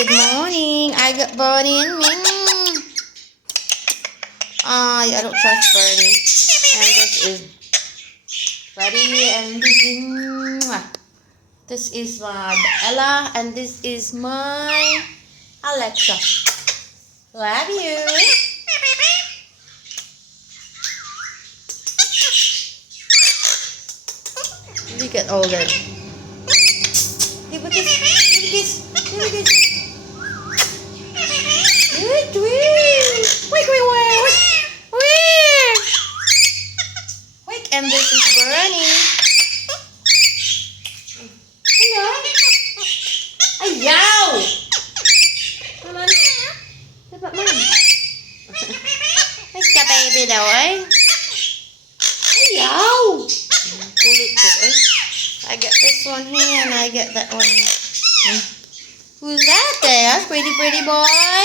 Good morning. I got Bernie and me. I don't trust Bernie. And this is Freddie, and this is my Ella, and this is my Alexa. Love you. Look at all that. Give a kiss. Give a kiss. Give a kiss. Wait, wait. Wait, wait, wait. Wait. Wait, and this is Bernie. Ayaw! Come on. Dapat man. Wait ka, baby daw, eh. Ayaw! Kulit ko, eh. I got this one here, and I get that one here. Who's that there? Pretty, pretty boy?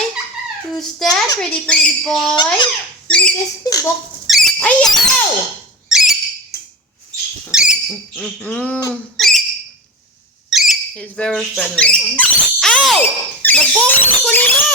Who's that? Pretty, pretty boy? Let me kiss his book. Ayaw! He's very friendly. Ow! Nabungon ko nimo!